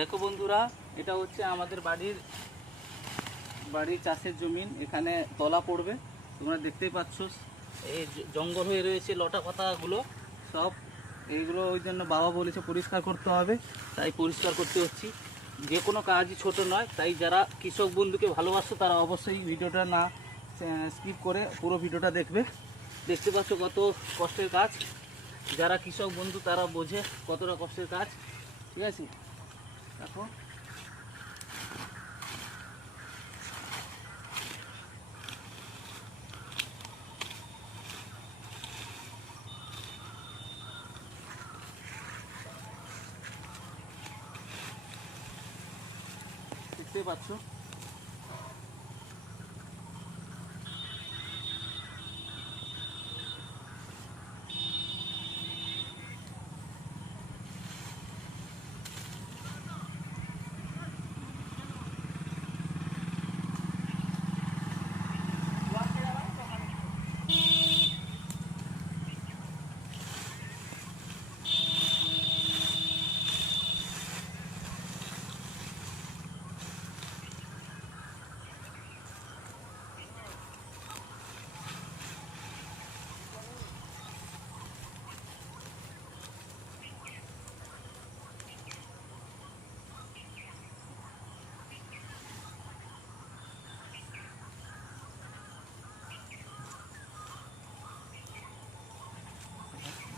দেখো বন্ধুরা, এটা হচ্ছে আমাদের বাড়ির চাষের জমিন। এখানে তলা পড়বে, তোমরা দেখতেই পাচ্ছ। এই জঙ্গল হয়ে রয়েছে, লটা পাতাগুলো সব। এইগুলো ওই জন্য বাবা বলেছে পরিষ্কার করতে হবে, তাই পরিষ্কার করতে হচ্ছি। যে কোনো কাজই ছোট নয়, তাই যারা কৃষক বন্ধুকে ভালোবাসো তারা অবশ্যই ভিডিওটা না স্কিপ করে পুরো ভিডিওটা দেখবে। দেখতে পাচ্ছ কত কষ্টের কাজ। যারা কৃষক বন্ধু তারা বোঝে কতটা কষ্টের কাজ। ঠিক আছে, দেখো। দেখতেই পাচ্ছ।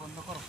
বন্ধ করো।